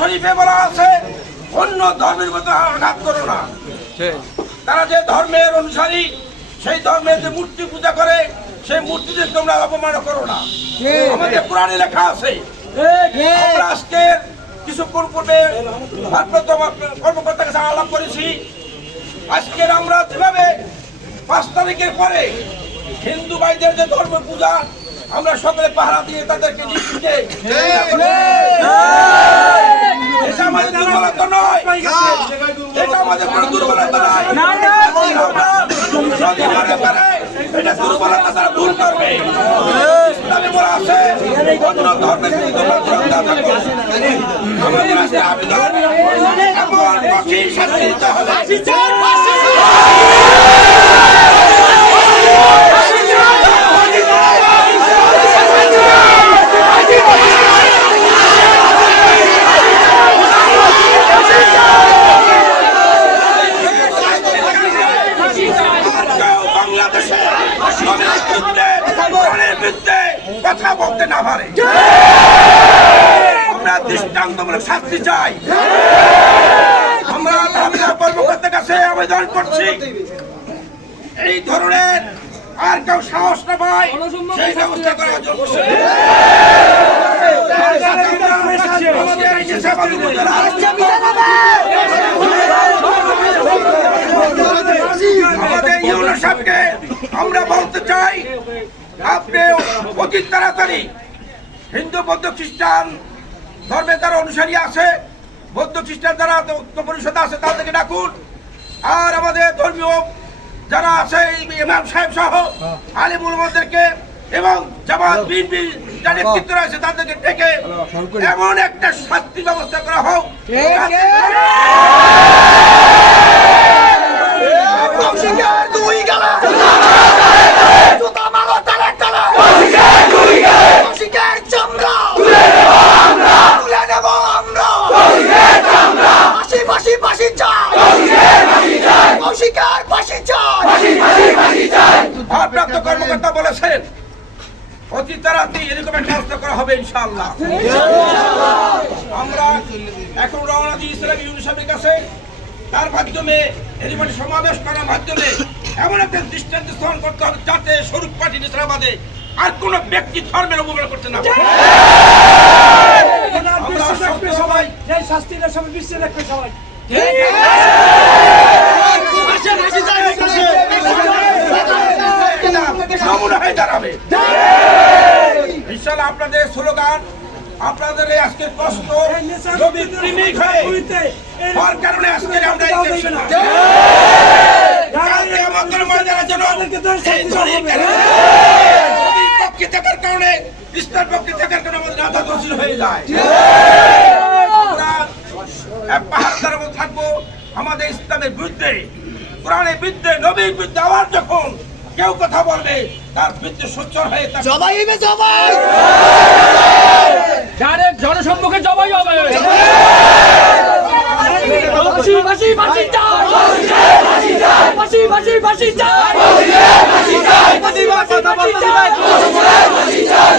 শরীফে বলা আছে অন্য ধর্মের মতো আঘাত করো না। তারা যে ধর্মের অনুসারী সেই ধর্মের যে মূর্তি পূজা করে সেই মূর্তিতে তোমরা অপমান করো না। আমাদের কোরআনে লেখা আছে আমরা আজকে কিছুক্ষণ পূর্বে কর্মকর্তার কাছে আলাপ করেছি। আজকের আমরা যেভাবে পাঁচ তারিখের পরে হিন্দু ভাইদের যে ধর্ম পূজা আমরা সকলে পাহারা দিয়ে তাদেরকে এটা আমাদের দুর্বলতা নয়। এটা আমাদের কোনো দুর্বলতা নয়। যদি মনে করে এটা দুর্বলতা তারা ভুল করবে। ইসলামে বলা আছে অন্য ধর্মের প্রতি তোমরা শ্রদ্ধা থাকো আমাদের আছে আবেদন। এমন কঠিন শাস্তি দিতে হবে আর কেউ বাংলাদেশে নবীর বিরুদ্ধে, কোরআনের বিরুদ্ধে কথা বলতে না পারে। আমরা দৃষ্টান্তমূলক শাস্তি চাই। আমরা আলহামদুলিল্লাহ কর্মকর্তার কাছে আবেদন করছি। এই ধরনের আর কেউ সাহস না পায়, সেই ব্যবস্থা জন্য আমাদের আমরা বলতে চাই আপনি অতি তাড়াতাড়ি হিন্দু বৌদ্ধ খ্রিস্টান ধর্মের যারা অনুসারী আছে বৌদ্ধ খ্রিস্টান যারা পরিষদ আছে তাদেরকে ডাকুন। আর আমাদের ধর্মীয় যারা আছে ইমাম সাহেব সহ আলিম উলমাদেরকে এবং জামাত বিএনপি যারা নেতৃত্ব রয়েছে তাদেরকে ডেকে এমন একটা শাস্তি ব্যবস্থা করা হোক। কৌশিকের পাশি চাই। ভারপ্রাপ্ত কর্মকর্তা বলেছেন অতি তাড়াতাড়ি এরকম একটা করা হবে ইনশাআল্লাহ। আমরা এখন রওনা দিয়ে ইসলামী ইউনিসেফের কাছে। তার মাধ্যমে এরকম সমাবেশ করার মাধ্যমে এমন একটা দৃষ্টান্ত স্থাপন করতে হবে যাতে স্বরূপ পার্টি ইসলামাবাদে আর কোন ব্যক্তি ধর্মের অবমাননা করতে না সবাই শাস্তিটা সবাই বিশ্বে রাখবে সবাই নমুনা হয়ে দাঁড়াবে ইনশাআল্লাহ আপনাদের স্লোগান আপনাদের এই আজকের কষ্ট যদি প্রেমিক হয়ে হওয়ার কারণে আজকে আমরা আমাদের যেন পক্ষে থাকার কারণে পক্ষে থাকার কারণে আমাদের রাধা দোষী হয়ে যায় থাকব আমাদের ইসলামের বিরুদ্ধে কোরআনের বিরুদ্ধে নবীর বিরুদ্ধে আবার যখন কেউ কথা বলবে তার বিরুদ্ধে সোচ্চার হয়ে তার সবাই ইবে সবাই যাদের জনসম্মুখে জবাই হবে। ফাঁসি ফাঁসি ফাঁসি চাই। ফাঁসি ফাঁসি ফাঁসি চাই। ফাঁসি ফাঁসি ফাঁসি চাই।